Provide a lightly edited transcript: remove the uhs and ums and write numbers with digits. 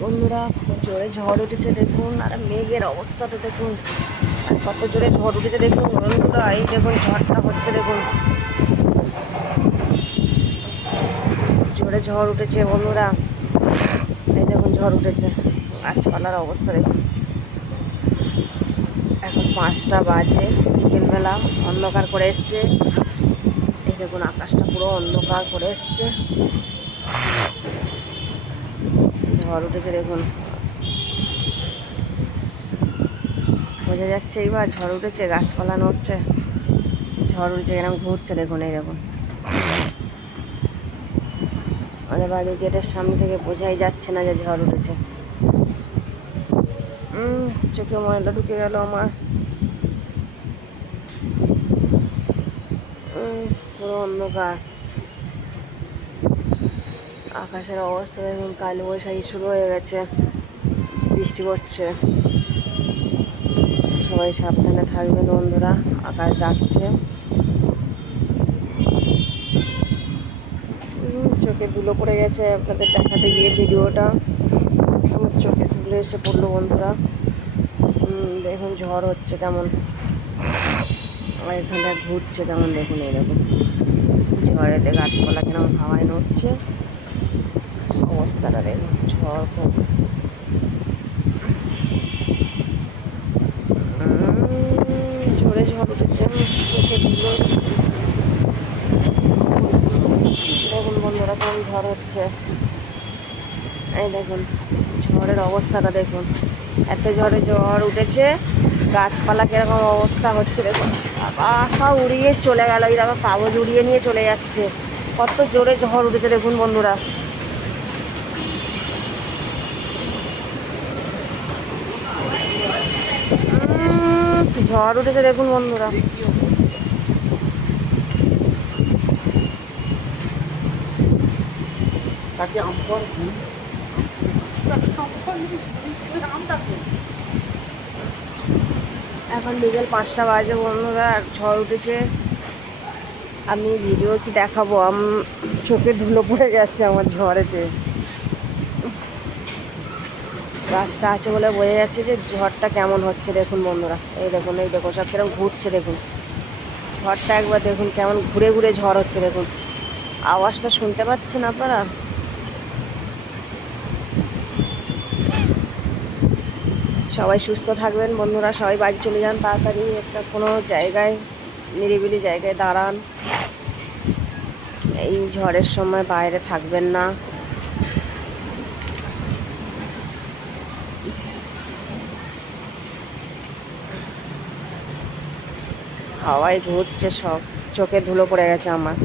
বন্ধুরা খুব জোরে ঝড় উঠেছে দেখুন, আর মেঘের অবস্থাটা দেখুন, আর কত জোরে ঝড় উঠেছে দেখুন বন্ধুরা। এই দেখুন ঝড়টা হচ্ছে দেখুন, জোরে ঝড় উঠেছে বন্ধুরা। এই দেখুন ঝড় উঠেছে, গাছপালার অবস্থা দেখুন। এখন 5টা বাজে, বিকেলবেলা, অন্ধকার করে এসছে। এই দেখুন আকাশটা পুরো অন্ধকার করে এসছে, ঝড় উঠেছে দেখুন, বোঝা যাচ্ছে এইবার ঝড় উঠেছে, গাছপালা নড়ছে, ঝড় উঠেছে, এরকম ঘুরছে দেখুন। এই দেখুন আমাদের বাড়ির গেটের সামনে থেকে বোঝাই যাচ্ছে না যে ঝড় উঠেছে। চোখে ময়লা ঢুকে গেল আমার। পুরো অন্ধকার, আকাশের অবস্থা দেখুন, কালবৈশাখী শুরু হয়ে গেছে, বৃষ্টি পড়ছে। সবাই সাবধানে থাকবেন বন্ধুরা, আকাশ ডাকছে। চোখে ধুলো পড়ে গেছে আপনাদের দেখাতে গিয়ে ভিডিওটা, আমার চোখে ধুলো এসে পড়লো বন্ধুরা। দেখুন ঝড় হচ্ছে কেমন, আর এখানটা ঘুরছে কেমন দেখুন। এরকম ঝড়েতে গাছপালা কেমন হাওয়ায় নড়ছে, অবস্থাটা দেখুন। ঝড় খুব ঝড়ে ঝড় উঠেছে, চোখে ধুলো। দেখুন বন্ধুরা কেমন ঝড় হচ্ছে, এই দেখুন ঝড়ের অবস্থাটা দেখুন। এত ঝড়ে ঝড় উঠেছে, গাছপালা কিরকম অবস্থা হচ্ছে দেখুন। আহা উড়িয়ে চলে গেল, এই দেখো কাগজ উড়িয়ে নিয়ে চলে যাচ্ছে। কত জোরে ঝড় উঠেছে দেখুন বন্ধুরা। ঝড় উঠেছে দেখুন বন্ধুরা। এখন বিকেল 5টা বাজে বন্ধুরা, আর ঝড় উঠেছে। আমি ভিডিও কি দেখাবো, চোখে ধুলো পড়ে গেছে আমার ঝড়েতে। গাছটা আছে বলে বোঝা যাচ্ছে যে ঝড়টা কেমন হচ্ছে দেখুন বন্ধুরা। এই দেখুন, এই দেখুন সব কিরকম ঘুরছে দেখুন, ঝড়টা একবার দেখুন কেমন ঘুরে ঘুরে ঝড় হচ্ছে দেখুন। আওয়াজটা শুনতে পাচ্ছেন আপনারা? সবাই সুস্থ থাকবেন বন্ধুরা, সবাই বাড়ি চলে যান তাড়াতাড়ি, একটা কোনো জায়গায়, নিরিবিলি জায়গায় দাঁড়ান। এই ঝড়ের সময় বাইরে থাকবেন না। হাওয়ায় ঘুরছে সব, চোখে ধুলো পড়ে গেছে আমার।